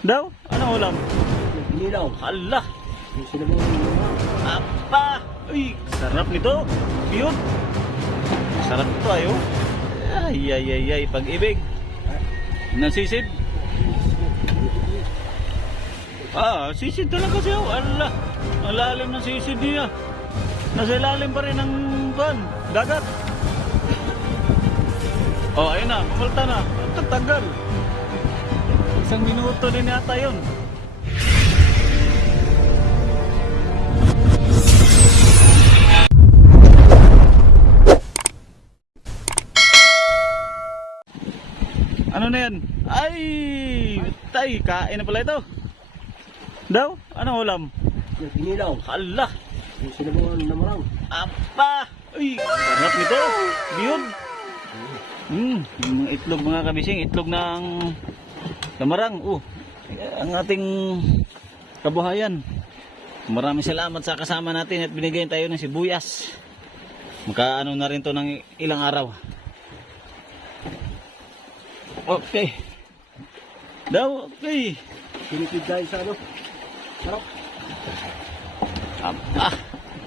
Daw? Anong ulam? Inilaw. Hala! Yung sinabong Apa! Uy! Sarap nito! Yun! Sarap ito ayo. Ay, ay, ay, ay. Pag-ibig. Nasisid. Sisid talaga siya. Ala! Ang lalim ng sisid niya. Nasa ilalim pa rin ng dagat. Oh, ayun na. Pumalta na. Ang tagal. Isang minuto din yata yun. Ano na yan? Ay! Tay, kain na pala ito. Daw? Anong ulam? yung inilaw. Hala! Yung sinabong namarang. Apa! Uy! Sarap nito! Biyod! Yung mga itlog mga kabising, itlog ng lamarang. Ang ating kabuhayan. Maraming salamat sa kasama natin at binigyan tayo ng sibuyas. Makaano na rin to ng ilang araw. Okay. Daw, okay. Sinipid tayo sa ano. Sarap.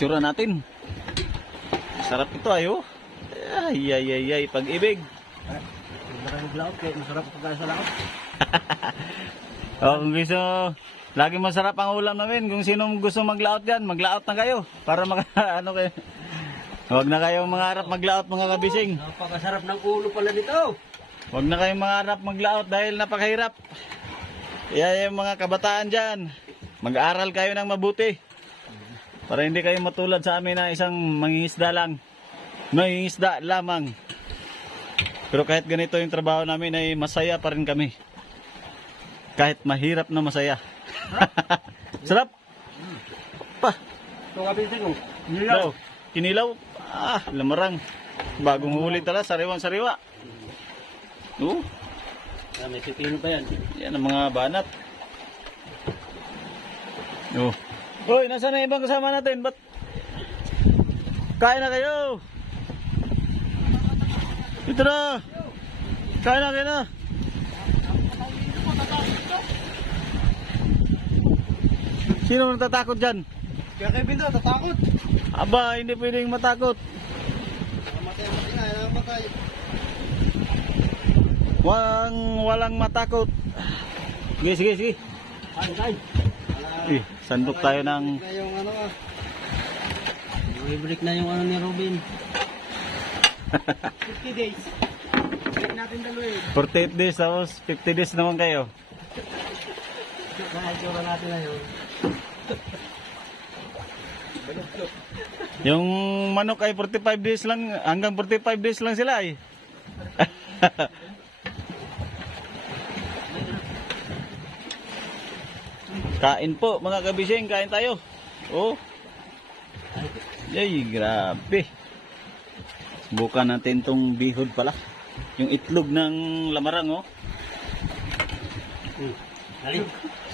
Tsura natin. Sarap ito ayo. Ay, ay, ay, ay, pag-ibig. Maraming laot kaya masarap pagkain sa laot. Kung gusto, lagi masarap ang ulam namin. Kung sino gusto maglaot dyan, maglaot na kayo. Para ano kayo. Huwag na kayong mangarap maglaot mga kabising. Napakasarap ng ulo pala nito. Huwag na kayong mangarap maglaot dahil napakahirap. Kaya yung mga kabataan dyan, mag-aaral kayo ng mabuti. Para hindi kayo matulad sa amin na isang mangingisda lang. Mangingisda lamang. Pero kahit ganito yung trabaho namin ay masaya pa rin kami. Kahit mahirap na masaya. Sarap. Pa. Ito nga pinsin ko. Kinilaw. Kinilaw. Lamarang. Bagong huli tala. Sariwan-sariwa. May pipino pa yan. Yan ang mga banat. Hoy, nasaan na ibang kasama natin? Ba't kain na kayo? Ito na. Kain na kayo na. Sino natatakot dyan? Kaya kayo Bindo, tatakot. Aba, hindi pwedeng matakot. Namatay-matay na, namatay. Walang matakot. Sige, sige, sige. Kain. Sandok tayo ng... Na yung ano i-break na yung ano ni Robin. 50 days. Break natin dalawa 48 days tapos 50 days naman kayo. Dahil tsura natin na yun. Yung manok ay 45 days lang, hanggang 45 days lang sila eh. Kain po mga kabising, kain tayo. Ay, grabe. Subukan natin tong bihod pala. Yung itlog ng lamarang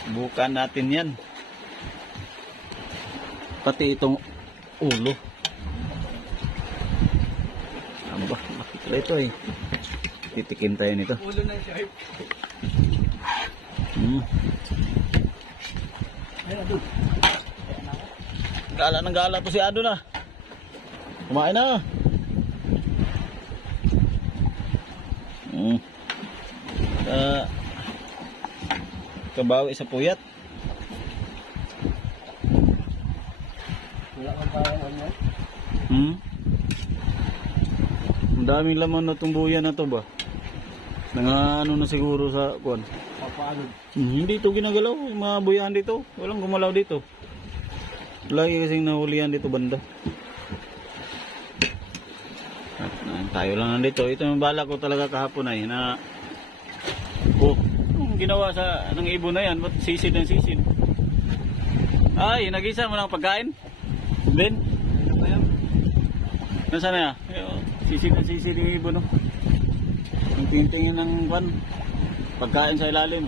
Subukan natin yan. Pati itong ulo. Ano ba? Makikita ito eh. Titikin tayo nito. Ulo ng shark. Gala ng gala to si Ado na. Kumain na. Kabawi sa puyat. Wala kang parang ano. Ang daming laman na itong buya na to ba? Ano na siguro sa kuwan. Papaano? Hindi ito ginagalaw. Yung mga buyahan dito. Walang gumalaw dito. Lagi kasing nahulihan dito banda. Tayo lang nandito. Ito yung bala ko talaga kahapon ay na yung ginawa sa ng ibon na yan. Ba't sisid ng sisid? Ay, nag-isa mo ng pagkain? Then? Nasaan na yan? Sisid ng sisid yung ibon yung tingin ng kwan. Pagkain sa ilalim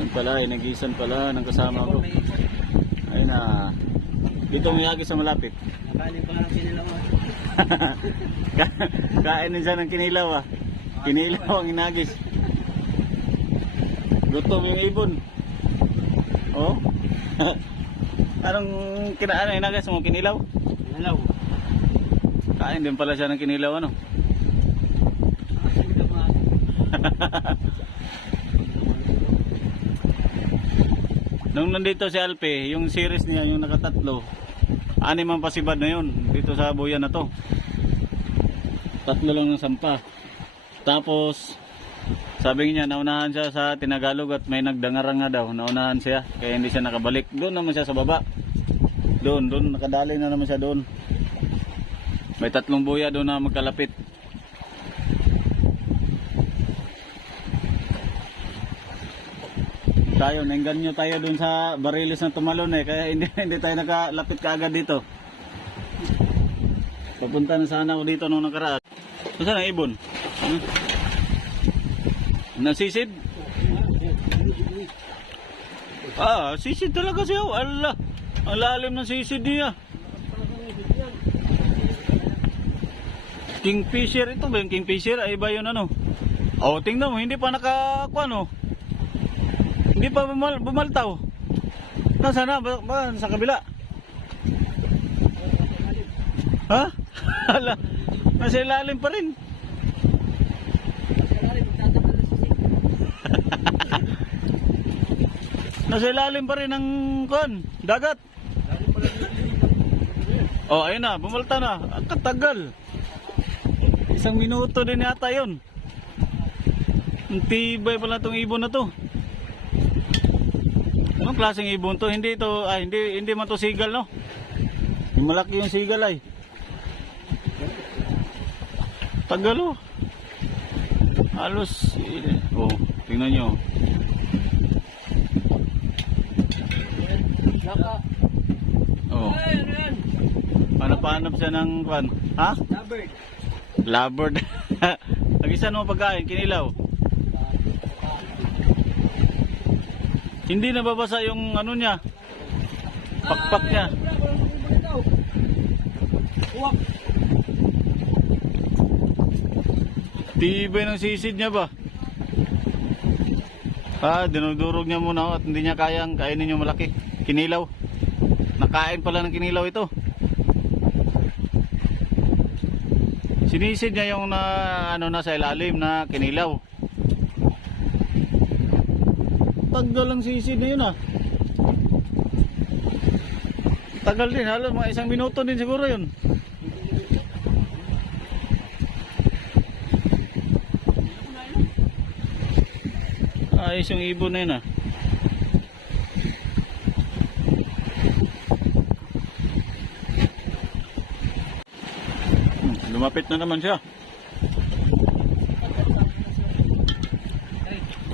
Yan pala, nag-isan pala ng kasama ko. Ayun na. Dito may agis sa malapit. Nakain pa lang kinilaw. Kain din siya ng kinilaw Kinilaw ang inagis. Gutom yung ibon. Oh. Anong kinaano inagas mo? Kinilaw? Hello. Kain din pala siya ng kinilaw ano? Nung nandito si Alpe, yung series niya, yung nakatatlo, 6 ang pasibad na yun, dito sa buyan na to. 3 lang ng sampa. Tapos, sabi niya, naunahan siya sa Tinagalog at may nagdangarang nga daw, naunahan siya, kaya hindi siya nakabalik. Doon naman siya sa baba. Doon, nakadali na naman siya doon. May 3 buya doon na magkalapit. Tayo, nainganyo tayo dun sa Bariles na tumalon kaya hindi tayo nakalapit kaagad dito. Papunta na sana ako dito nung nakaraan. Saan ang ibon? Nasisid? Sisid talaga siya. Allah, ang lalim ng sisid niya. Kingfisher ito ba yung kingfisher? Ay ba yun ano? Tingnan mo, hindi pa nakakuan Hindi pa bumaltaw. Nasaan na? Ba sa kabila? Ha? Hala. Nasa ilalim pa rin. Nasa ilalim pa rin ng dagat. Ayun na, bumalta na. Ang katagal. 1 minuto din yata yun. Ang tibay pala itong ibon na to. Anong klaseng ibon to? Hindi ito, hindi man to sigal, no? Yung malaki yung sigal ay. Tagal halos, tingnan nyo. Hanap-hanap siya ng kwan. Ha? Lovebird. Lovebird. Nagisan mo pagkain, kinilaw. Hindi nababasa yung ano niya. Pakpak niya. Tibay ng sisid niya ba? Dinudurog niya muna at hindi niya kayang kainin yung malaki. Kinilaw. Nakain pala ng kinilaw ito. Sinisid niya yung nasa ilalim na kinilaw. Tagal lang sisid na yun Tagal din, halos mga 1 minuto din siguro yun. Ayos yung ibon na yun Lumapit na naman siya.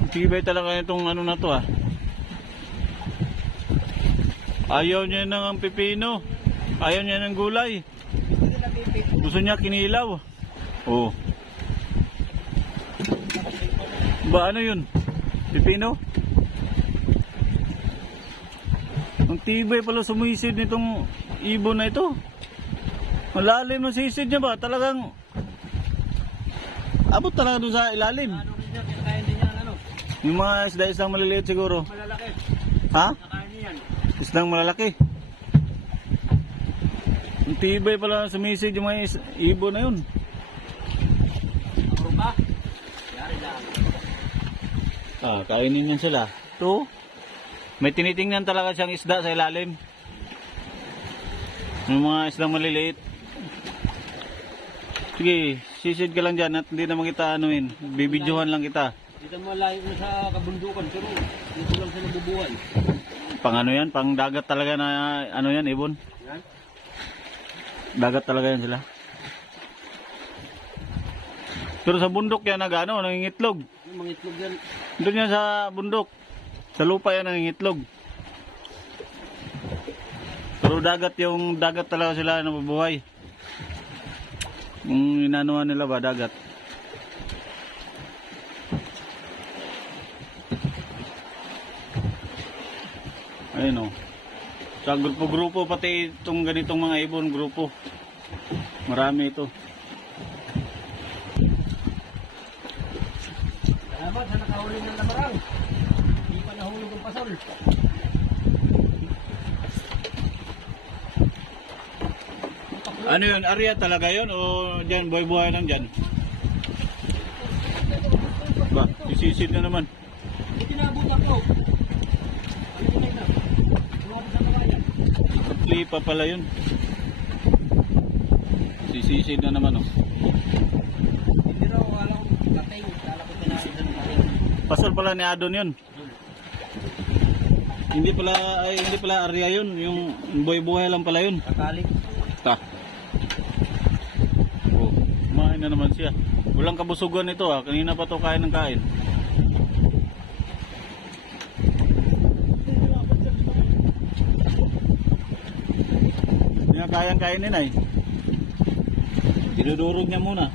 Tibay talaga itong ano na to Ayaw niya ng pipino. Ayaw niya ng gulay. Gusto niya kinilaw. Ba ano yun? Pipino? Ang tibay pala sumisid nitong ibon na ito. Malalim ng sisid niya ba? Talagang abot talaga doon sa ilalim. Yung mga isda-isdang maliliit siguro. Malalaki. Ha? Nakain niyan. Isdang malalaki. Ang tibay pala sumisid yung mga ibon na yun. Puro pa. Yari lang. Kainin yan sila. Ito. May tinitingnan talaga siyang isda sa ilalim. Yung mga isdang maliliit. Sige, sisid ka lang dyan at hindi naman kita anuin. Bibidyohan lang kita. Dito malayo na sa kabundukan pero dito lang sa nabubuhay. Pang ano yan? Pang dagat talaga na ano yan, ibon? Yan. Dagat talaga yan sila. Pero sa bundok yan nangingitlog. Yung mga itlog yan. Doon yan sa bundok. Sa lupa yan nangingitlog. Pero dagat talaga sila nabubuhay. Kung inanuhan nila ba dagat. Ayun Sa grupo-grupo pati itong ganitong mga ibon, grupo. Marami ito. Salamat sa nakahuli ng lamarang. tol. Ano yun? Area talaga yun? O dyan, buhay-buhay lang dyan? Ba, isisid na naman. Ito nabot ako. Ano yun na? Lumabot sa kawayan. Klipa pala yun. Sisisid na naman, oh. Hindi raw, wala akong katay. Kala ko tinapit sa katay. Pasal pala ni Adon yun. Hindi pala area yun. Yung buhay-buhay lang pala yun. Kakali. Ta. Oh, kumain na naman siya. Walang kabusugan ito, ah. Kanina pa to kain ng kain. Hindi nga kayang kainin ay. Dinudurog niya muna.